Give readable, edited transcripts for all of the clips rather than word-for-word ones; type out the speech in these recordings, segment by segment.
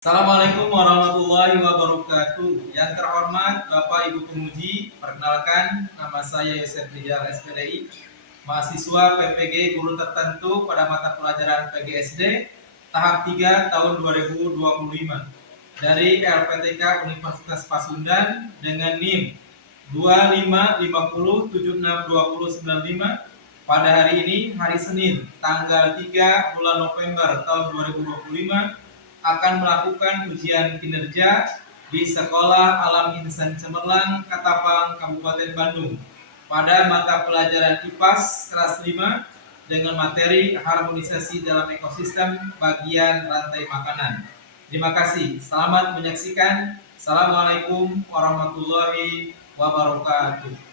Assalamualaikum warahmatullahi wabarakatuh. Yang terhormat Bapak Ibu Penguji, perkenalkan nama saya Yosef Rijal SPDI, mahasiswa PPG Guru Tertentu pada mata pelajaran PGSD tahap 3 tahun 2025 dari LPTK Universitas Pasundan dengan NIM 2550762095 pada hari ini, hari Senin, tanggal 3 bulan November tahun 2025, akan melakukan ujian kinerja di Sekolah Alam Insan Cemerlang, Katapang, Kabupaten Bandung pada mata pelajaran IPAS kelas 5 dengan materi harmonisasi dalam ekosistem bagian rantai makanan. Terima kasih. Selamat menyaksikan. Assalamualaikum warahmatullahi wabarakatuh.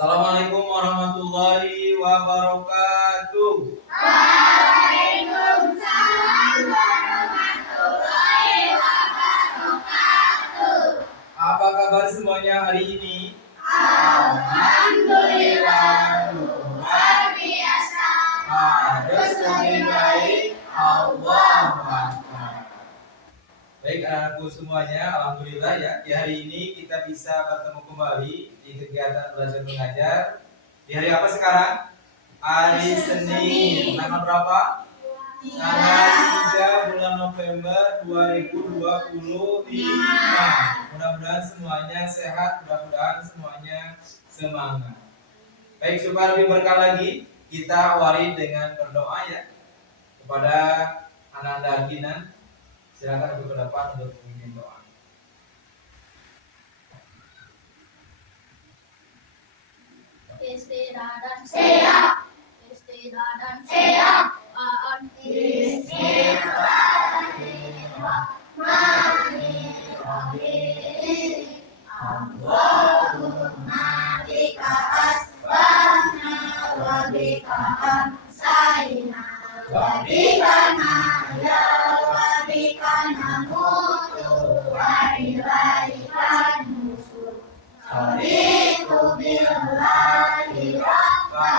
Assalamualaikum warahmatullahi wabarakatuh. Waalaikumsalam warahmatullahi wabarakatuh. Apa kabar semuanya hari ini? Alhamdulillah, luar biasa. Harus lebih baik. Allah Akbar. Baik anak-anakku semuanya, alhamdulillah ya. Di hari ini kita bisa bertemu kembali di kegiatan belajar mengajar. Di hari apa sekarang? Hari Senin. Tanggal berapa? Tanggal 3 bulan November 2025. Mudah-mudahan semuanya sehat, mudah-mudahan semuanya semangat. Baik, supaya lebih berkah lagi, kita awali dengan berdoa ya kepada anak-anak Kinan. Silakan untuk ke depan untuk memimpin doa. Istirahat sehat. Istirahat sehat. Bismillahirrahmanirrahim. Allahumma bika asbahna wa bika amsayna wa bika nahya wa bika namutu wa ilaika nusur. Tariqu billahi rabba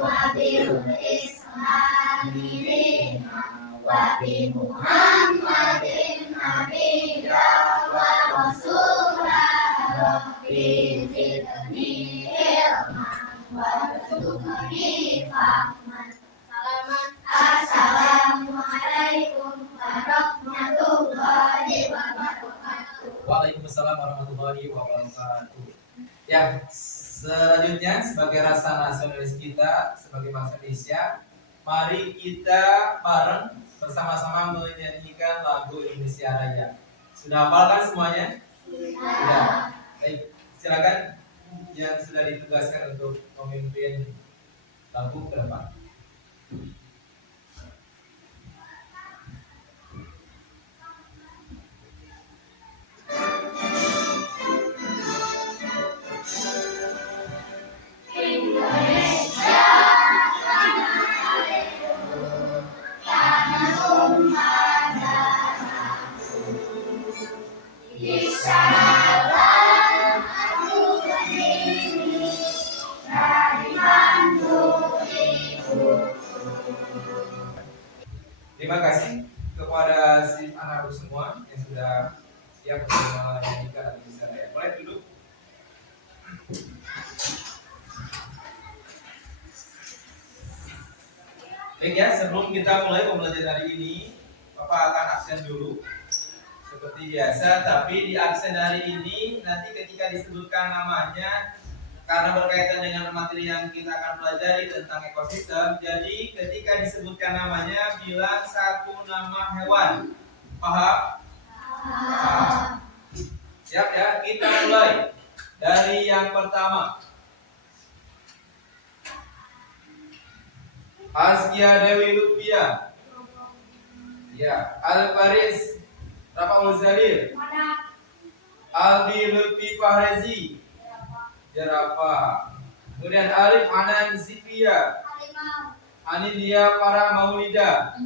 wa bil islami dina wa bi Muhammadin nabiyya wa rasulah. Rabbi zidni ilman warzuqni fahman. Assalamualaikum warahmatullahi wabarakatuh. Waalaikumsalam warahmatullahi wabarakatuh. Ya, selanjutnya sebagai rasa nasionalis kita sebagai bangsa Indonesia, mari kita bareng bersama-sama menyanyikan lagu Indonesia Raya. Sudah hafal kan semuanya? Sudah. Baik, silakan yang sudah ditugaskan untuk memimpin lagu ke depan. Indonesia tanah airku, tanah tumpah darahku. Di sanalah aku berdiri dari bangku ibuku. Terima kasih kepada si anak-anak semua yang sudah siap untuk menyanyikan lagu Indonesia Raya. Boleh duduk. Baik ya, sebelum kita mulai pembelajaran hari ini, Bapak akan absen dulu seperti biasa. Tapi di absen hari ini nanti ketika disebutkan namanya, karena berkaitan dengan materi yang kita akan pelajari tentang ekosistem, jadi ketika disebutkan namanya bilang satu nama hewan. Paham? Siap ya, kita mulai dari yang pertama. Askia Dewi Lutfia. Ya, Al-Faris Rafa Muzalil. Aldi Lutfi Fahrezi. Jerapah. Kemudian Alif Anan Zipia. Anilia Para Maulida.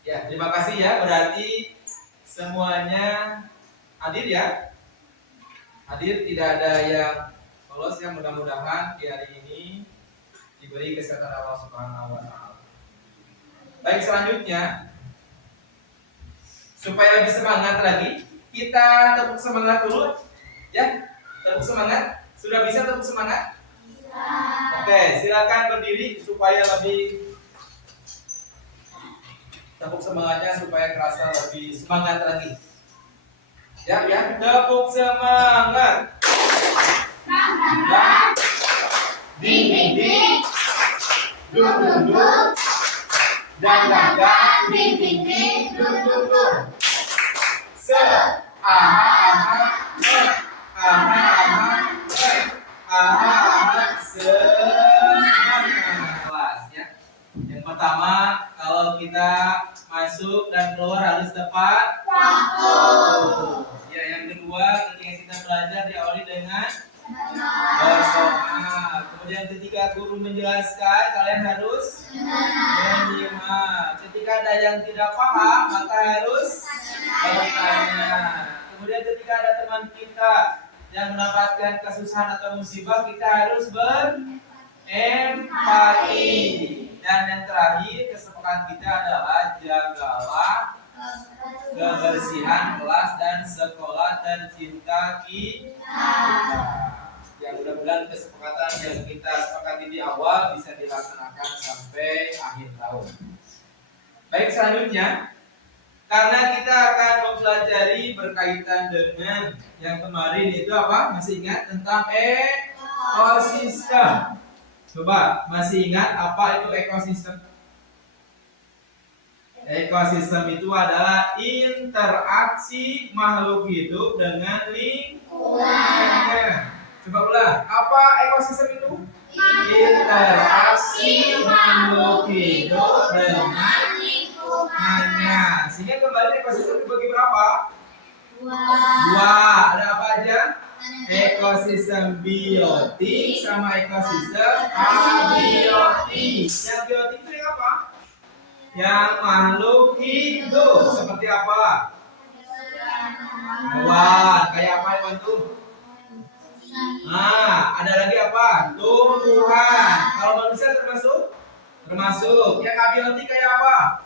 Ya, terima kasih ya. Berarti semuanya hadir ya. Hadir, tidak ada yang lolos ya. Mudah-mudahan di hari ini diberi kesehatan Allah Subhanahu wa taala. Baik, selanjutnya supaya lebih semangat lagi, kita tepuk semangat dulu ya. Tepuk semangat. Sudah bisa tepuk semangat? Bisa. Oke, silakan berdiri supaya lebih tepuk semangatnya supaya terasa lebih semangat lagi. Ya, tepuk semangat. Ya. Ding ding ding. Dung dung dung. Dang dang dang. Ding ding ding. Dung dung dung. Se aha aha semangat. Kelas ya. Yang pertama, kalau kita masuk dan keluar harus tepat waktu. Ya, yang kedua, ketika kita belajar diawali dengan berdoa. Kemudian ketika guru menjelaskan, kalian harus menyimak. Ketika ada yang tidak paham, maka harus bertanya. Kemudian ketika ada teman kita yang mendapatkan kesusahan atau musibah, kita harus berempati. Dan yang terakhir, kesepakatan kita adalah jagalah kebersihan kelas dan sekolah tercinta kita. Ya, mudah-mudahan kesepakatan yang kita sepakati di awal bisa dilaksanakan sampai akhir tahun. Baik, selanjutnya, karena kita akan mempelajari berkaitan dengan yang kemarin itu apa? Masih ingat tentang ekosistem? Coba, masih ingat apa itu ekosistem? Ekosistem itu adalah interaksi makhluk hidup dengan lingkungannya. Coba ulang, apa ekosistem itu? Interaksi makhluk hidup dengan lingkungannya. Sehingga kembali ekosistem dibagi berapa? Dua. Ada apa aja? Ekosistem biotik sama ekosistem abiotik. Yang biotik itu yang apa? Yang makhluk hidup. Seperti apa? Hewan. Kayak apa hewan itu? Nah, ada lagi apa? Tumbuhan. Kalau manusia termasuk? Termasuk. Yang abiotik kayak apa?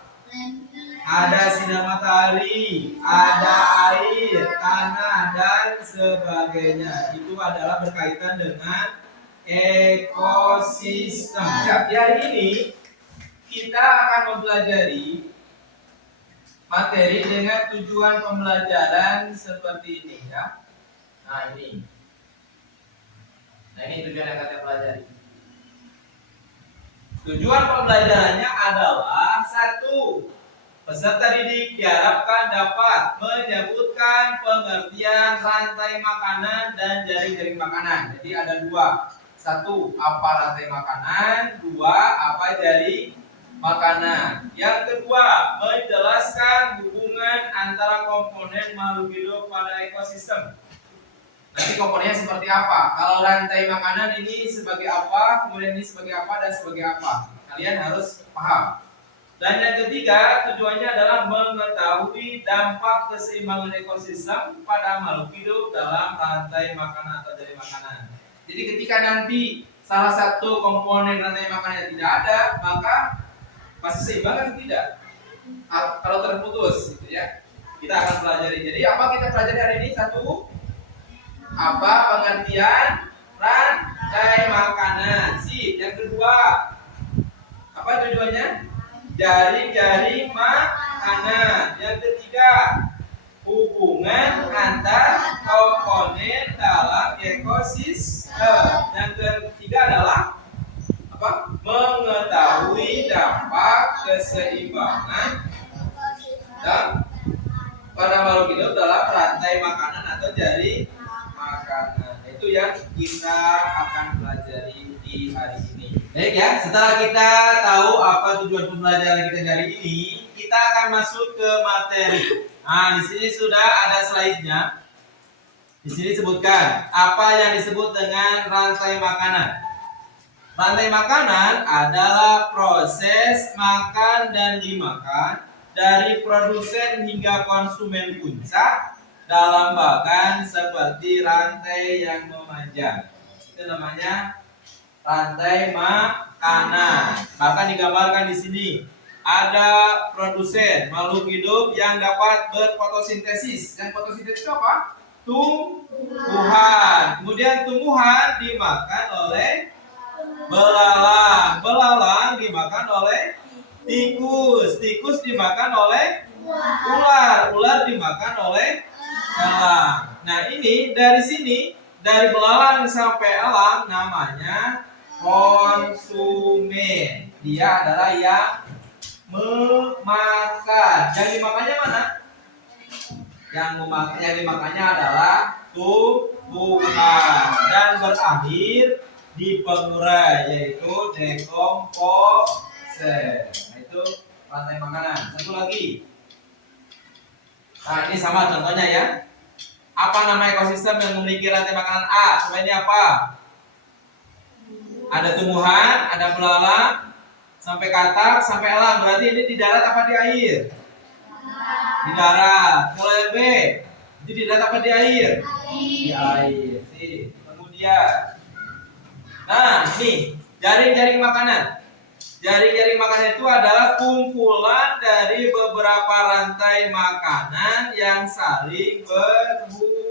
Ada sinar matahari, ada air, tanah, dan sebagainya. Itu adalah berkaitan dengan ekosistem. Di hari ini kita akan mempelajari materi dengan tujuan pembelajaran seperti ini ya. Nah ini tujuan yang akan kita pelajari. Tujuan pembelajarannya adalah satu, peserta didik diharapkan dapat menyebutkan pengertian rantai makanan dan jaring-jaring makanan. Jadi ada dua. Satu, apa rantai makanan. Dua, apa jaring makanan. Yang kedua, menjelaskan hubungan antara komponen makhluk hidup pada ekosistem. Nanti komponennya seperti apa? Kalau rantai makanan ini sebagai apa, kemudian ini sebagai apa, dan sebagai apa. Kalian harus paham. Dan yang ketiga, tujuannya adalah mengetahui dampak keseimbangan ekosistem pada makhluk hidup dalam rantai makanan atau jaring makanan. Jadi ketika nanti salah satu komponen rantai makanannya tidak ada, maka pasti seimbang atau tidak? Kalau terputus, gitu ya. Kita akan pelajari. Jadi apa kita pelajari hari ini? Satu, apa pengertian rantai makanan. Sip. Yang kedua, apa tujuannya? Jaring-jaring makanan. Yang ketiga, hubungan antar komponen dalam ekosistem. Yang ketiga adalah apa? Mengetahui dampak keseimbangan dan pada makhluk hidup dalam rantai makanan atau jaring makanan. Itu yang kita akan pelajari di hari ini. Baik ya, setelah kita tahu apa tujuan pembelajaran kita hari ini, kita akan masuk ke materi. Nah, di sini sudah ada slide-nya. Di sini disebutkan apa yang disebut dengan rantai makanan. Rantai makanan adalah proses makan dan dimakan dari produsen hingga konsumen puncak dalam bahkan seperti rantai yang memanjang. Itu namanya rantai makanan. Maka digambarkan di sini ada produsen makhluk hidup yang dapat berfotosintesis. Yang fotosintesis itu apa? Tumbuhan. Kemudian tumbuhan dimakan oleh belalang. Belalang dimakan oleh tikus. Tikus dimakan oleh ular. Ular dimakan oleh elang. Nah, ini dari sini, dari belalang sampai elang namanya konsumen. Dia adalah yang memakan. Yang dimakannya mana? Yang dimakannya adalah tumbuhan dan berakhir di pengurai, yaitu dekomposer. Nah, itu rantai makanan. Satu lagi. Nah, ini sama contohnya ya. Apa nama ekosistem yang memiliki rantai makanan A? Coba ini apa? Ada tumbuhan, ada belalang, sampai katak, sampai elang. Berarti ini di darat apa di air? Di darat. Kalau yang B, itu di darat apa di air? Di air. Sih. Kemudian, nah ini jaring-jaring makanan. Jaring-jaring makanan itu adalah kumpulan dari beberapa rantai makanan yang saling berhubungan.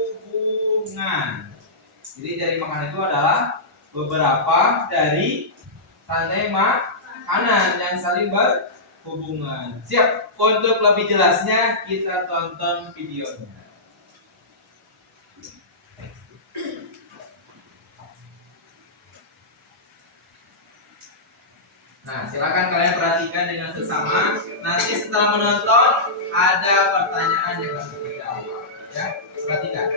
Jadi jaring makanan itu adalah beberapa dari rantai makanan yang saling berhubungan. Siap? Untuk lebih jelasnya kita tonton videonya. Nah, silakan kalian perhatikan dengan sesama. Nanti setelah menonton ada pertanyaan yang harus dijawab. Ya, perhatikan.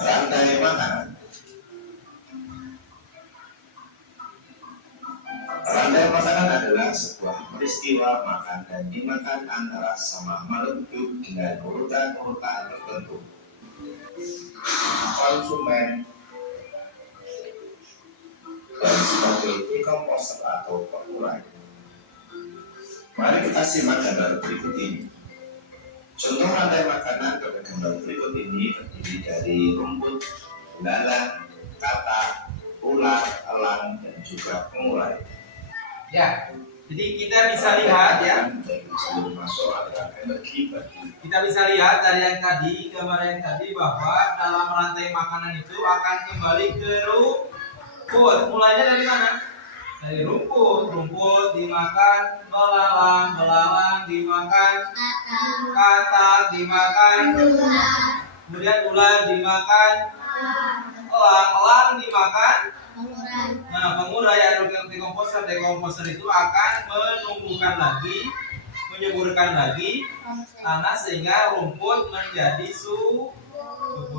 Rantai makanan. Rantai makanan adalah sebuah peristiwa makan dan dimakan antara sama makhluk hidup dengan urutan-urutan tertentu. Konsumen dan sebagai dekomposer atau pengurai. Mari kita simak gambar berikut ini. Contoh rantai makanan pada gambar berikut ini terdiri dari rumput, belalang, katak, ular, elang, dan juga pengurai. Ya, jadi kita bisa lihat ya. Sebelum masuk aliran energi bagi Kita bisa lihat dari yang tadi, gambar yang tadi, bahwa dalam rantai makanan itu akan kembali ke rumput. Mulainya dari mana? Dari rumput. Rumput dimakan belalang, belalang dimakan katak, dimakan kemudian ular dimakan elang, elang dimakan. Nah, pengurai atau dekomposer, dekomposer itu akan menumbuhkan lagi, menyuburkan lagi tanah sehingga rumput menjadi subur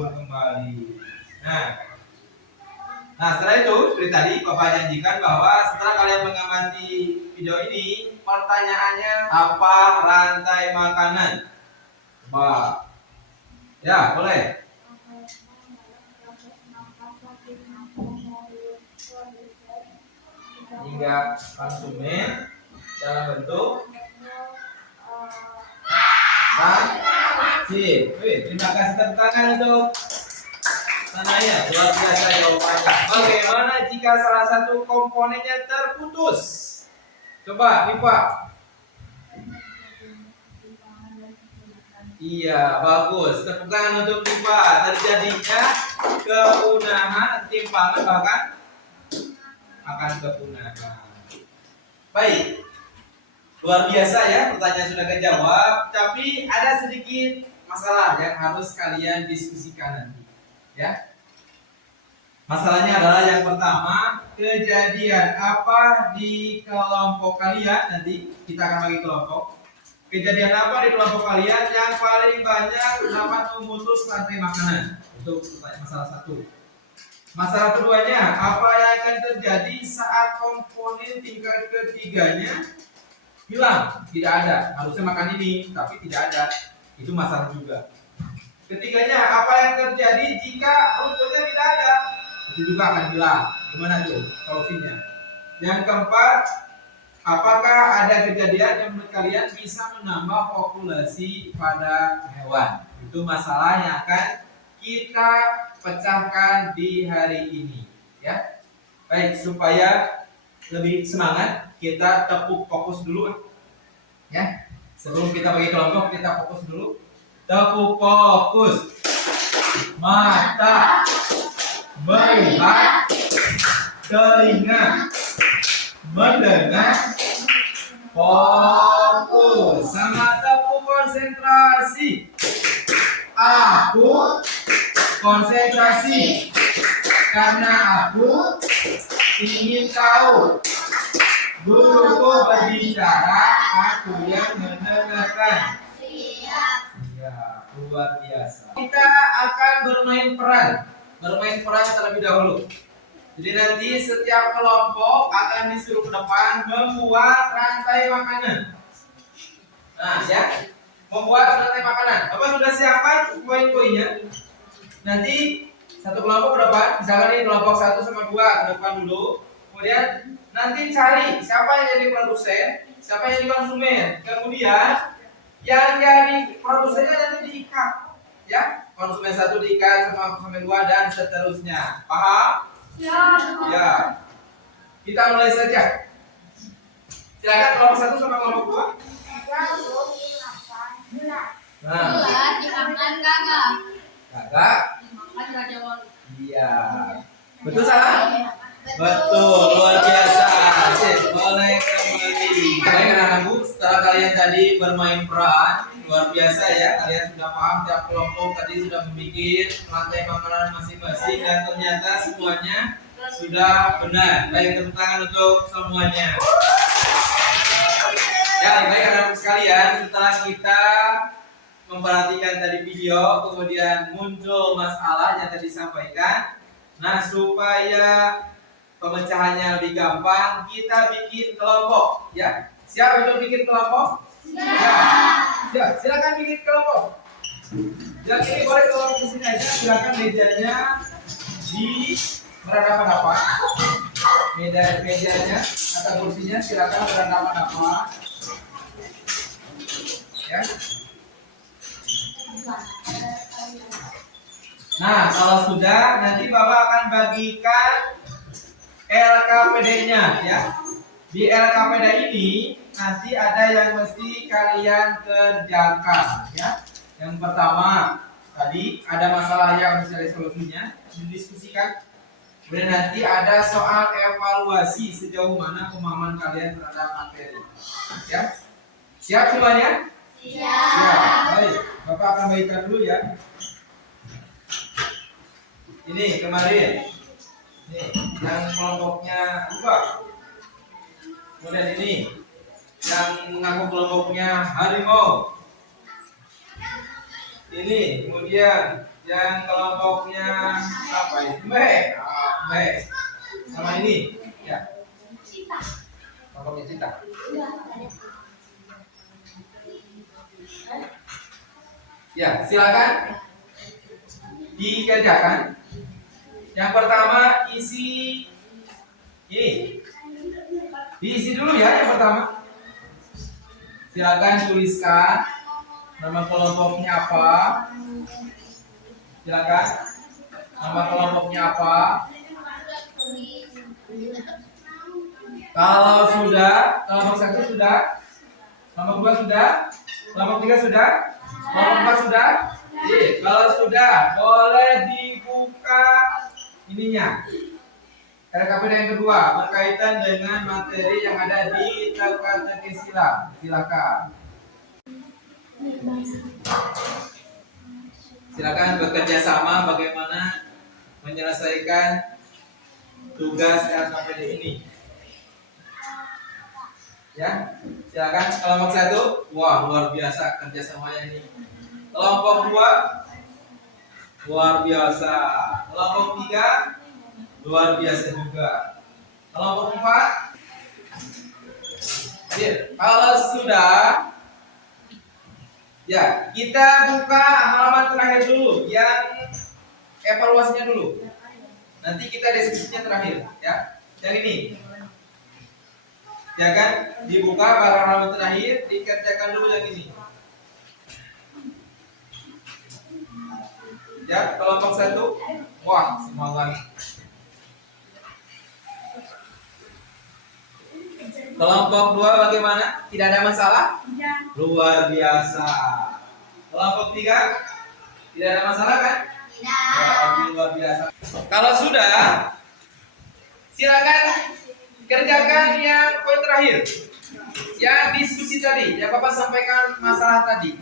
kembali. Nah, setelah itu seperti tadi Bapak janjikan bahwa setelah kalian mengamati video ini, pertanyaannya apa rantai makanan? Coba. Ya, boleh. Hingga konsumen dalam bentuk sip. Terima kasih tepuk tangan untuk Sanaya, luar biasa jawabannya. Bagaimana jika salah satu komponennya terputus? Coba, Pipa. Iya, bagus. Tepuk tangan untuk Pipa. Terjadinya kepunahan, timpangan bahkan akan kepunahan. Baik, luar biasa ya, pertanyaan sudah kejawab. Tapi ada sedikit masalah yang harus kalian diskusikan nanti, ya. Masalahnya adalah yang pertama, kejadian apa di kelompok kalian? Nanti kita akan bagi kelompok. Kejadian apa di kelompok kalian yang paling banyak dapat memutus rantai makanan? Untuk masalah satu. Masalah keduanya, apa yang akan terjadi saat komponen tingkat ketiganya hilang? Tidak ada. Harusnya makan ini, tapi tidak ada. Itu masalah juga. Ketiganya, apa yang terjadi jika rumputnya tidak ada? Itu juga akan hilang. Gimana tuh solusinya? Yang keempat, Apakah ada kejadian yang menurut kalian bisa menambah populasi pada hewan? Itu masalah yang akan kita pecahkan di hari ini, ya. Baik, supaya lebih semangat, kita tepuk fokus dulu, ya. Sebelum kita bagi kelompok, kita fokus dulu. Tepuk fokus. Mata, melihat, telinga, mendengar, fokus. Sama tepuk konsentrasi. Aku konsentrasi karena aku ingin tahu. Guruku berbicara, aku yang mendengarkan. Ya, luar biasa. Kita akan bermain peran terlebih dahulu. Jadi nanti setiap kelompok akan disuruh ke depan membuat rantai makanan. Nah, ya, membuat rantai makanan. Bapak sudah siapkan poin-poinnya? Nanti satu kelompok ke depan, misalkan ini kelompok 1 sama 2 ke depan dulu. Kemudian nanti cari siapa yang jadi produsen, siapa yang jadi konsumen. Kemudian yang jadi produsennya nanti diikat, ya. Konsumen 1 diikat sama konsumen 2 dan seterusnya. Paham? Ya. Kita mulai saja. Silakan kelompok 1 sama kelompok 2. Nah, kakak. Iya. Betul salah? Betul, luar biasa. Sip, boleh kembali. Baik anak-anakku, setelah kalian tadi bermain peran, luar biasa ya. Kalian sudah paham tiap kelompok tadi sudah membuat rantai makanan masing-masing dan ternyata semuanya sudah benar. Baik, tepuk tangan untuk semuanya. Ya, baik anak-anak sekalian, setelah kita memperhatikan tadi video, kemudian muncul masalah yang tadi disampaikan. Nah, supaya pemecahannya lebih gampang, kita bikin kelompok, ya. Siap untuk bikin kelompok? Ya, silakan bikin kelompok. Yang ini boleh kelompok di sini aja, silakan mejanya di berhadapan-hadapan. Mejanya atau kursinya silakan berhadapan-hadapan. Ya. Nah, kalau sudah, nanti Bapak akan bagikan LKPD-nya, ya. Di LKPD ini nanti ada yang mesti kalian kerjakan, ya. Yang pertama, tadi ada masalah yang mesti ada solusinya, didiskusikan. Kemudian nanti ada soal evaluasi sejauh mana pemahaman kalian terhadap materi, ya. Siap semuanya? Siap. Baik, Bapak akan bagikan dulu ya. Ini kemarin, nih yang kelompoknya 2. Kemudian ini yang mengaku kelompoknya harimau. Ini kemudian yang kelompoknya apa ini? Meh. Sama ini, ya. Kelompoknya cita. Ya, silakan dikerjakan. Yang pertama isi ini. Diisi dulu ya yang pertama. Silakan tuliskan nama kelompoknya apa. Silakan. Nama kelompoknya apa? Kalau sudah, kelompok 1 sudah, kelompok 2 sudah, kelompok 3 sudah, kelompok 4 sudah. Kalau sudah, boleh dibuka ininya. LKPD yang kedua berkaitan dengan materi yang ada di teka-teki silang. Silakan. Silakan bekerja sama bagaimana menyelesaikan tugas LKPD ini. Ya, silakan kelompok 1. Wah, luar biasa kerjasamanya ini. Kelompok 2 luar biasa. Kelompok 3 luar biasa juga. Kelompok 4. Kalau sudah, ya kita buka halaman terakhir dulu, yang evaluasinya dulu. Nanti kita diskusinya terakhir, ya. Yang ini. Ya kan? Dibuka paragraf terakhir, dikerjakan dulu yang ini. Ya, kelompok 1. Wah, semangat. Kelompok 2 bagaimana? Tidak ada masalah? Luar biasa. Kelompok 3 tidak ada masalah kan? Ya, luar biasa. Kalau sudah, silakan kerjakan yang poin terakhir. Yang diskusi tadi, yang Bapak sampaikan masalah tadi.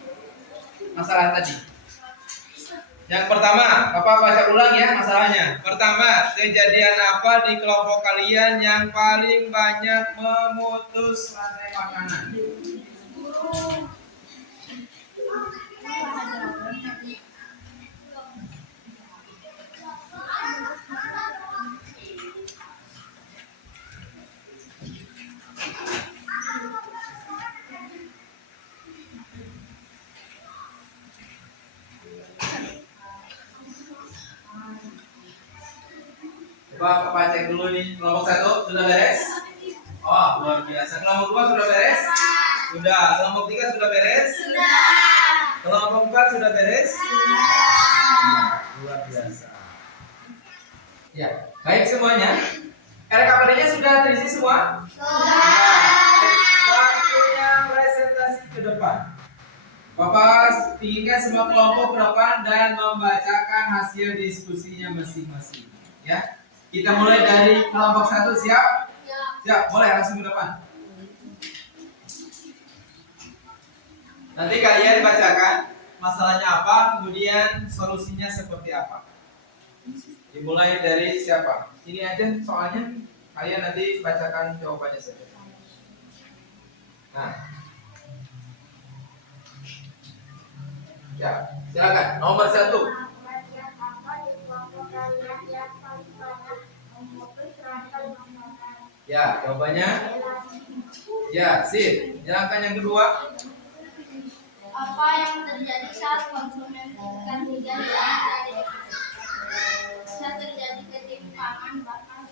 Yang pertama, Bapak baca ulang ya masalahnya. Pertama, kejadian apa di kelompok kalian yang paling banyak memutus rantai makanan? Coba Bapak cek dulu nih. Kelompok 1 sudah beres? Oh, luar biasa. Kelompok 2 sudah beres? Sudah. Kelompok 3 sudah beres? Kelompok 4 sudah beres? Luar biasa. Ya, baik semuanya. LKPD-nya sudah terisi semua? Waktunya presentasi ke depan. Bapak inginkan semua kelompok ke depan dan membacakan hasil diskusinya masing-masing. Ya, kita mulai dari kelompok 1. Siap? Siap, boleh langsung ke depan. Nanti kalian bacakan masalahnya apa, kemudian solusinya seperti apa. Dimulai dari siapa? Ini aja soalnya, kalian nanti bacakan jawabannya saja. Nah, ya, silakan. Nomor 1. Ya, jawabannya. Ya, sip. Silakan yang kedua. Apa yang terjadi saat konsumen saat terjadi ketimpangan bahan?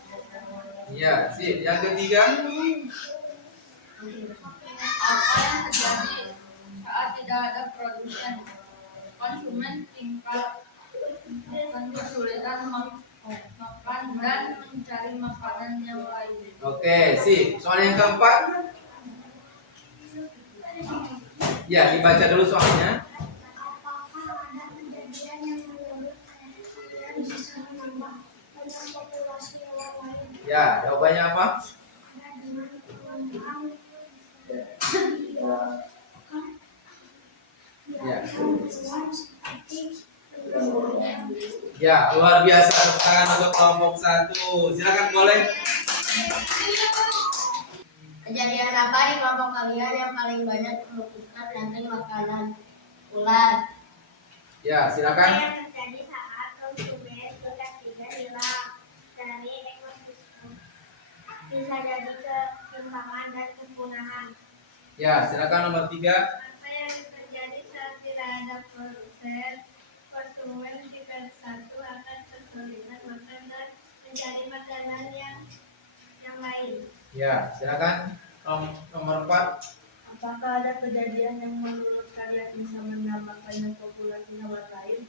Ya, sip. Yang ketiga. Apa yang terjadi saat tidak ada produsen? Konsumen tingkat kesulitan makan dan mencari makanan yang lain. Oke, sip. Soal yang keempat. Ya, dibaca dulu soalnya. Apakah ada kejadian yang menyebabkan kemudian bisa menambah banyak populasi hewan lain? Ya, jawabannya apa? Ada dengan penggunaan Ya. seperti Ya, luar biasa. Tepuk tangan untuk kelompok 1. Silakan boleh. kejadian apa di kelompok kalian yang paling banyak memutuskan rantai makanan? Ular. Ya, silakan. Yang terjadi saat konsumen sudah tidak hilang dari ekosistem, bisa jadi ketimpangan dan kepunahan. Ya, silakan nomor 3. Apa yang terjadi saat tidak ada produsen? Konsumen tingkat 1 akan kesulitan makan dan mencari makanan yang lain. Ya, silakan. Nomor 4. Apakah ada kejadian yang menurut kalian bisa menyelamatkan populasi hewan lain?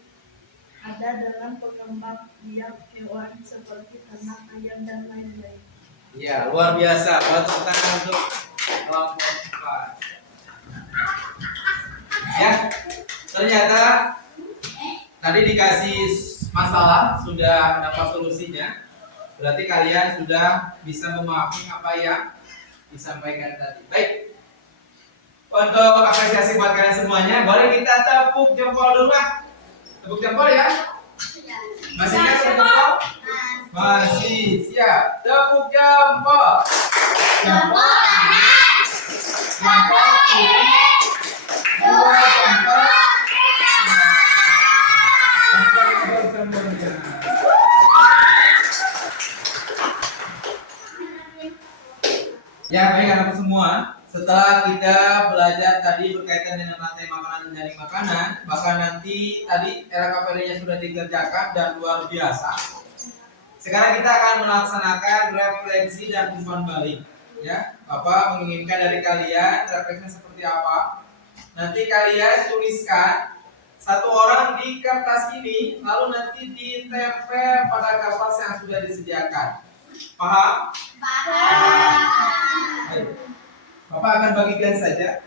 Ada dengan berkembang biak hewan seperti ternak, ayam, dan lain-lain. Ya, luar biasa. Tepuk tangan untuk kelompok 4. Ya, ternyata tadi dikasih masalah, sudah dapat solusinya. Berarti kalian sudah bisa memahami apa yang disampaikan tadi. Baik. Untuk apresiasi buat kalian semuanya, boleh kita tepuk jempol dulu, Pak. Tepuk jempol ya. Masih siap jempol? Masih siap. Tepuk jempol. Jempol kanan. Jempol kiri. Dua jempol. Ya, baik anak semua. Setelah kita belajar tadi berkaitan dengan rantai makanan dan jaring makanan, bahkan nanti tadi LKPD-nya sudah dikerjakan dan luar biasa. Sekarang kita akan melaksanakan refleksi dan umpan balik. Ya, Bapak menginginkan dari kalian refleksinya seperti apa? Nanti kalian tuliskan satu orang di kertas ini, lalu nanti ditempel pada kertas yang sudah disediakan. Paham? Baik. Bapak akan bagikan saja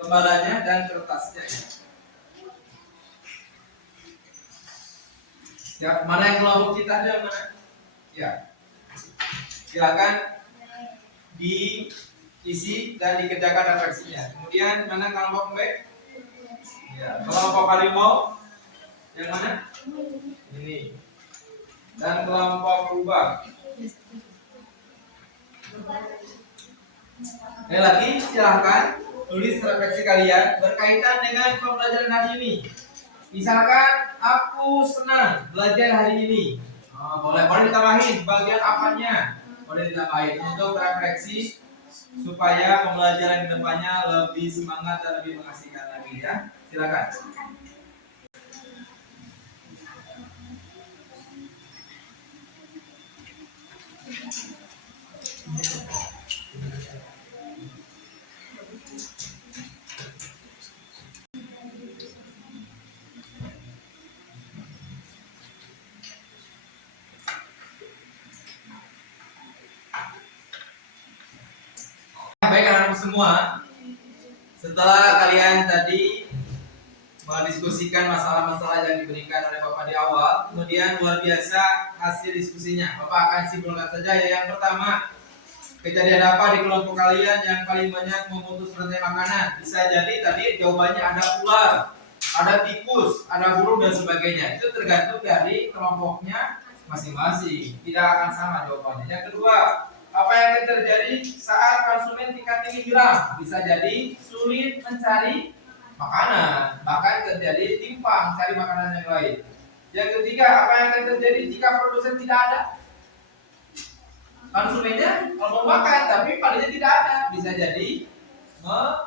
lembaranya dan kertasnya. Ya, mana yang kelompok kita ada mana? Ya, silakan diisi dan dikerjakan refleksinya. Kemudian mana kelompok B? Ya, kelompok harimau yang mana? Ini. Dan kelompok rubah. Sekali lagi, silahkan tulis refleksi kalian berkaitan dengan pembelajaran hari ini. Misalkan aku senang belajar hari ini. Boleh ditambahin bagian apanya. Boleh ditambahin untuk refleksi supaya pembelajaran kedepannya lebih semangat dan lebih mengasihkan lagi ya. Silakan. Baik anak-anak semua, setelah kalian tadi mendiskusikan masalah-masalah yang diberikan oleh Bapak di awal, kemudian luar biasa hasil diskusinya. Bapak akan simpulkan saja ya. Yang pertama, kejadian apa di kelompok kalian yang paling banyak memutus rantai makanan? Bisa jadi tadi jawabannya ada ular, ada tikus, ada burung dan sebagainya. Itu tergantung dari kelompoknya masing-masing. Tidak akan sama jawabannya. Yang kedua, apa yang akan terjadi saat konsumen tingkat tinggi bilang? Bisa jadi sulit mencari makanan, bahkan terjadi timpang cari makanan yang lain. Yang ketiga, apa yang akan terjadi jika produsen tidak ada? Konsumennya mau makan tapi palingnya tidak ada, bisa jadi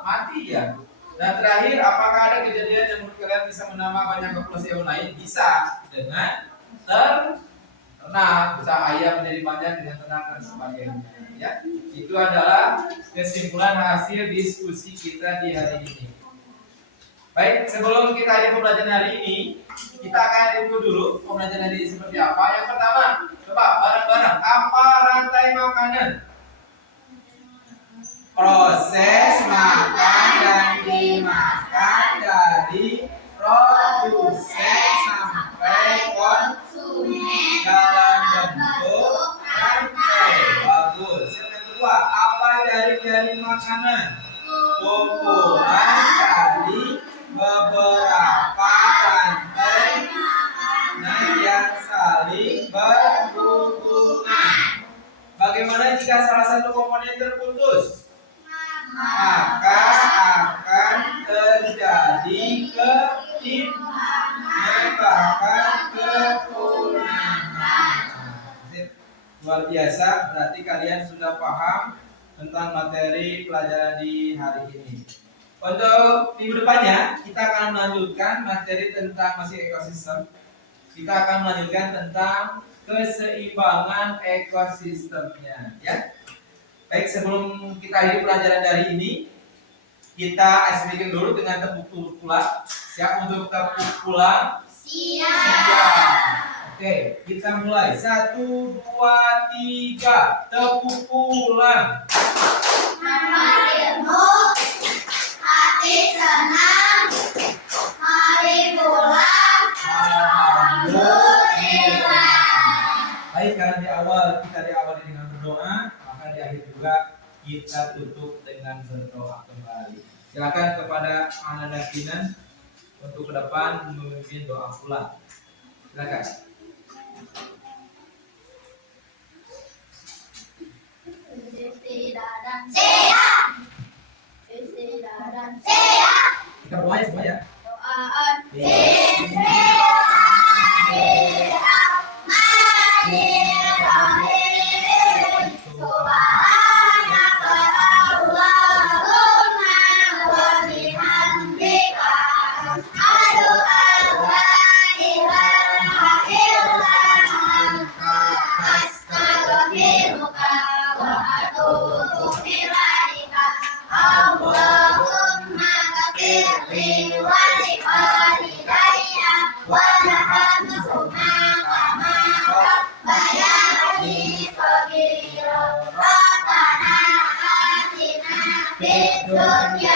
mati ya. Dan terakhir, apakah ada kejadian yang menurut kalian bisa menambah banyak populasi yang lain? Bisa dengan ternak, bisa ayam menjadi banyak dengan ternak dan sebagainya. Ya, itu adalah kesimpulan hasil diskusi kita di hari ini. Baik, sebelum kita ada pembelajaran hari ini, kita akan review dulu pembelajaran hari ini seperti apa. Yang pertama, coba bareng-bareng, apa rantai makanan? Proses makan dan dimakan dari produsen sampai konsumen dalam bentuk rantai. Bagus. Yang kedua, apa dari makanan? Kumpulan dari beberapa rantai makanan yang saling berhubungan. Bagaimana jika salah satu komponen terputus? Maka akan terjadi ketimpangan bahkan kekurangan. Luar biasa, berarti kalian sudah paham tentang materi pelajaran di hari ini. Untuk minggu depannya kita akan melanjutkan materi tentang masih ekosistem. Kita akan melanjutkan tentang keseimbangan ekosistemnya, ya. Baik, sebelum kita akhiri pelajaran dari ini, kita explain dulu dengan tepuk pulang. Siap untuk tepuk pulang? Siap. Oke, kita mulai. 1, 2, 3. Tepuk pulang. Menurutmu hati senang, hari pulang, alhamdulillah. Baik, karena kita diawali dengan berdoa, maka di akhir juga kita tutup dengan berdoa kembali. Silakan kepada Ana dan Kinan untuk ke depan memimpin doa pulang. Silakan. Kita berdoa ya semua ya. dunia